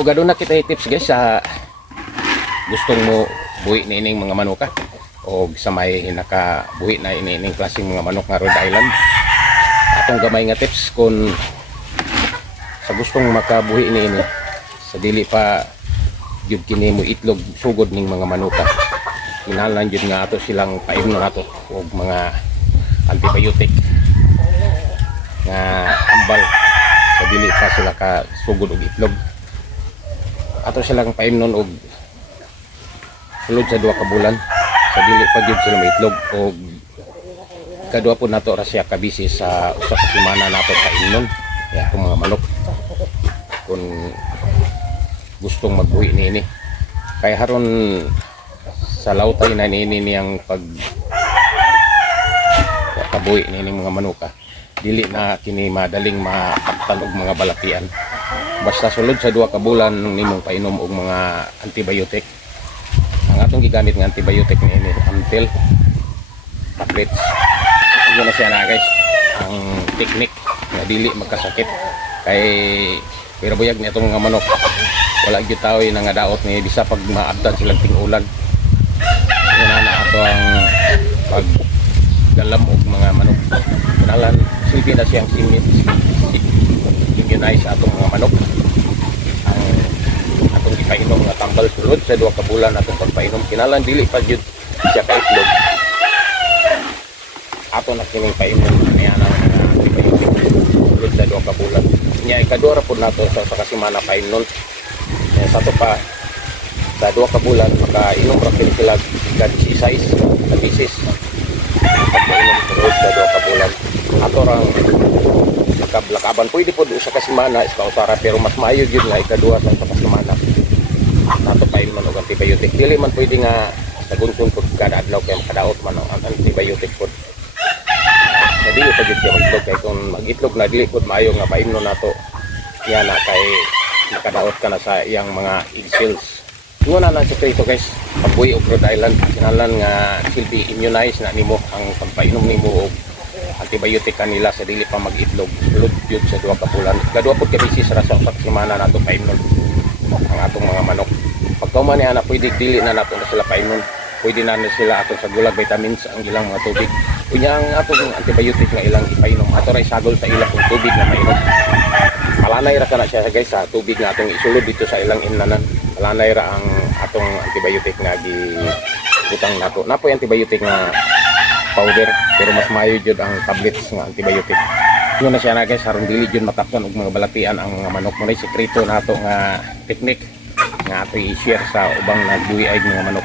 O gado na kita tips guys sa gustong mo buhi ni ining mga manok o sa may nakabuhi na ining klaseng mga manok nga Rhode Island. Atong gamay nga tips kung sa gustong makabuhi ni ini sa dili pa jud kini mo itlog sugod ning mga manok. Kinahanglan jud nga ato silang paimnon nato og mga antibiotic nga ambal sa dili pa sila ka sugod og itlog. Ato silang paimnon og sulod sa 2 ka bulan sa dili pa gyud sila maitlog og kadua po nato ra siya kabisi sa usa ka semana nato paimnon ya kung mga manok kung gustong magbuhi niini kay haron sa lawtay na niini niyang pag kabuhi niini mga manok dili na kini madaling maaptan og mga balatian. Basta sulod sa 2 ka bulan nimong painom og mga antibiotic. Ang atong gigamit nga antibiotic niini Amtil, tablets. Ano na siya na guys, ang technique nga dili magkasakit kay pero buyag ni atong mga manok. Wala gyud tawo na nga daot ni bisa pag maabtan silang tingulan. Yan na ato ang pag galam og mga manok. Kinalan silbi na siyang immunize sa atong mga manok. Ang atong gipainom nga tambal sulod sa 2 ka bulan atong pagpainom kinalan dili pa jud siya ka itlog. Ato na kining painom niya na sulod sa 2 ka bulan. Nya ikadua ra pud nato sa usa ka semana painom. Sa to pa sa 2 ka bulan makainom ra kini sila kad size na bisis. Pagpainom sulod sa 2 ka bulan. Ato rang kablakaban pwede po usa ka semana iska usara pero mas maayo gyud nga ikadua sa usa ka semana nato painom og antibiotic dili man pwede nga sa gunson pud kada adlaw kay makadaot man ang antibiotic pud sa dili pa gyud siya mag-itlog kay kung mag-itlog na dili pud maayo nga painom nato yan na kay makadaot ka na sa iyang mga egg cells. Yun na lang sekreto guys pagbuhi og Rhode Island kinahanglan nga silbi immunize na nimo ang pagpainom nimo og antibiotic kanila sa dili pa mag-itlog sulod yun sa 2 ka bulan. Kadua po kabisis ra sa usa ka semana nato paimnon ang atong mga manok. Pagkauman niya na pwede dili na nato na sila paimnon. Pwede na sila ato sa gulag vitamins ang ilang mga tubig. Kunya ang atong antibiotic nga ilang ipainom ato ra isagol sa ilang tubig na mainom. Palanay ra kana siya guys sa tubig nga atong isulod dito sa ilang innanan. Palanay ra ang atong antibiotic nga gibutang nato. Napoy antibiotic nga powder pero mas maayo jud ang tablets nga antibiotic. Yun na siya na guys aron dili jud matakpan og mga balatian ang mga manok mo. Sekreto nato nga technique nga ato i-share sa ubang nagbuhi ay mga manok.